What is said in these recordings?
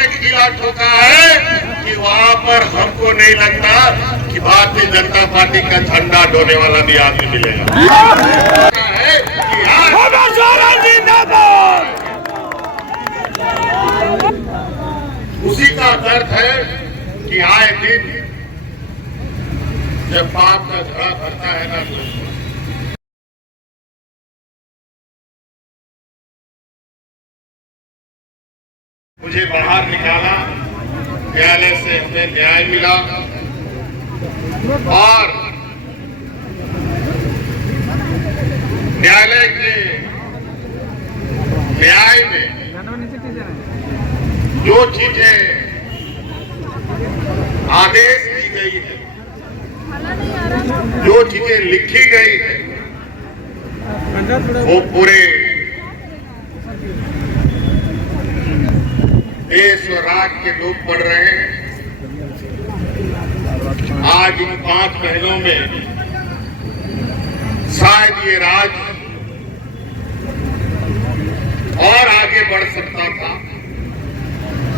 ने खीला ठोका है कि वहां पर हमको नहीं लगता कि भारतीय जनता पार्टी का झंडा ढोने वाला भी आदमी मिलेगा। उसी का दर्द है कि आए दिन जब बाप का झड़ा भरता है ना, मुझे बाहर निकाला, न्यायालय से हमें न्याय मिला और न्यायालय के न्याय में जो चीजें आदेश दी गई है, जो चीजें लिखी गई है, वो पूरे देश और राज्य के लोग पढ़ रहे हैं। आज इन 5 महीनों में शायद ये राज्य और आगे बढ़ सकता था,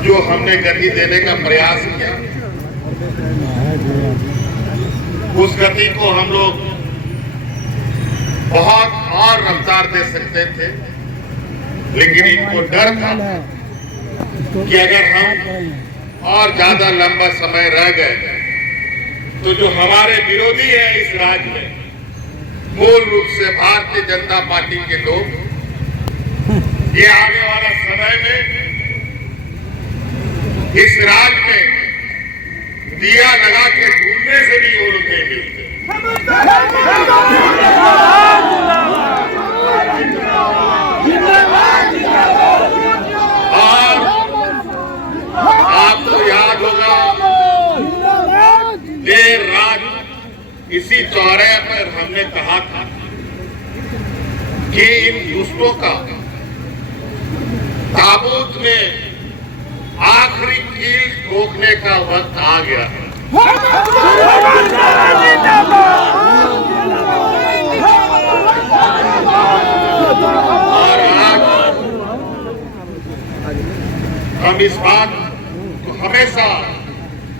जो हमने गति देने का प्रयास किया। उस गति को हम लोग बहुत और रफ्तार दे सकते थे, लेकिन इनको डर था कि अगर हम और ज्यादा लंबा समय रह गए तो जो हमारे विरोधी है इस राज्य में, मूल रूप से भारतीय जनता पार्टी के लोग, ये आने वाला समय में इस राज्य में दिया लगा के ढूंढने से भी वो लोग नहीं मिलते। आपको याद होगा, देर रात इसी चौराहे पर हमने कहा था कि इन दुष्टों का ताबूत में आखिरी कील ठोकने का वक्त आ गया है। और आज हम इस बात को हमेशा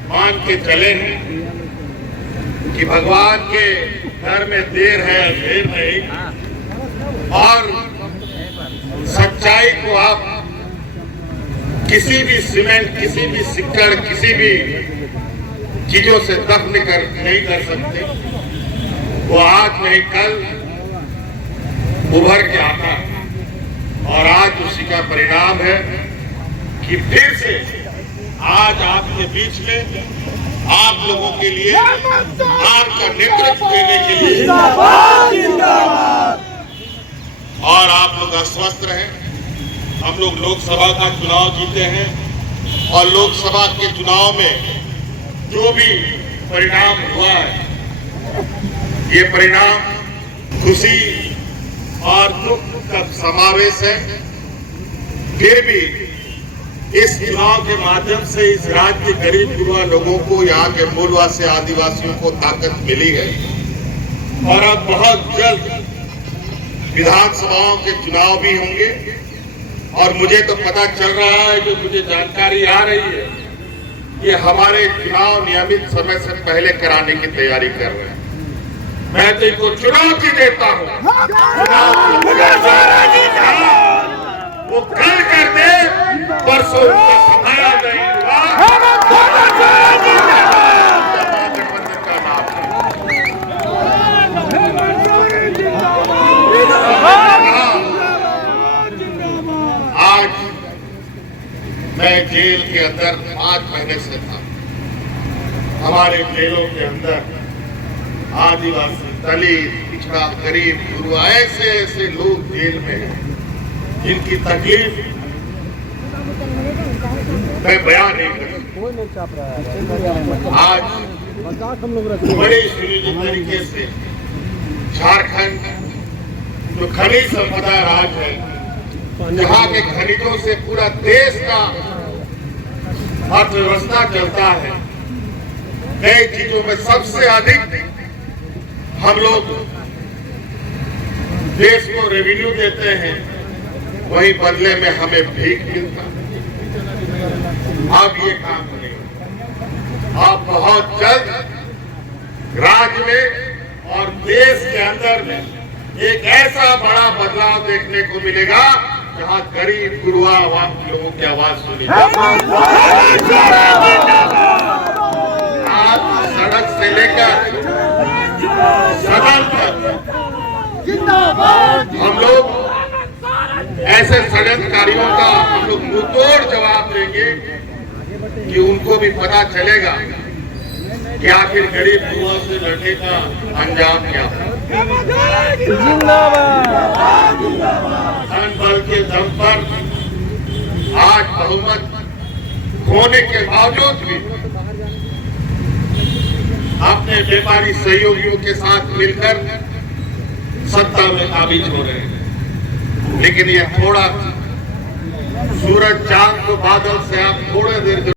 मान के चले हैं कि भगवान के घर में देर है देर नहीं, और सच्चाई को आप किसी भी सीमेंट, किसी भी सिक्कड़, किसी भी चीजों से दफन नहीं कर सकते। वो आज नहीं कल उभर के आता है, और आज उसी का परिणाम है कि फिर से आज आपके बीच में आप लोगों के लिए आपका नेतृत्व देने के लिए और आप लोग अस्वस्थ रहे। हम लोग लोकसभा का चुनाव जीते हैं, और लोकसभा के चुनाव में जो भी परिणाम हुआ है, ये परिणाम खुशी और दुख का समावेश है। फिर भी इस चुनाव के माध्यम से इस राज्य के गरीब गुरबा लोगों को, यहाँ के मूलवासी आदिवासियों को ताकत मिली है, और अब बहुत जल्द विधानसभाओं के चुनाव भी होंगे। और मुझे तो पता चल रहा है, जो मुझे जानकारी आ रही है, ये हमारे चुनाव नियमित समय से पहले कराने की तैयारी कर रहे हैं। मैं तो इनको चुनौती देता हूँ, वो कल कर दे, परसों उनका सफाया नहीं हुआ। आज मैं जेल के अंदर 5 महीने से था। हमारे जेलों के अंदर आदिवासी, दलित, पिछड़ा, गरीब, गुरुआ, ऐसे ऐसे लोग जेल में हैं जिनकी तकलीफ मैं बयान नहीं कर सकता। आज बड़े सुनिश्चित तरीके से झारखंड जो खनिज संपदा राज है, जहाँ के खनिजों से पूरा देश का अर्थव्यवस्था चलता है, कई चीजों में सबसे अधिक हम लोग देश को रेवेन्यू देते हैं, वही बदले में हमें भीख मिलता। अब ये काम नहीं। अब बहुत जल्द राज्य में और देश के अंदर में एक ऐसा बड़ा बदलाव देखने को मिलेगा जहां गरीब गुरुआ आवाम के लोगों की आवाज सुनी जाएगी। आज सड़क से लेकर सदन तक हम लोग ऐसे षड्यंत्रकारियों का हम लोग मुंहतोड़ जवाब देंगे कि उनको भी पता चलेगा कि आखिर गरीब गुरुओं से लड़ने का अंजाम क्या है। धन बल के दम पर आज बहुमत होने के बावजूद भी अपने व्यापारी सहयोगियों के साथ मिलकर सत्ता में काबिज हो रहे हैं। लेकिन ये थोड़ा सूरज चांद को बादल से आप थोड़े देर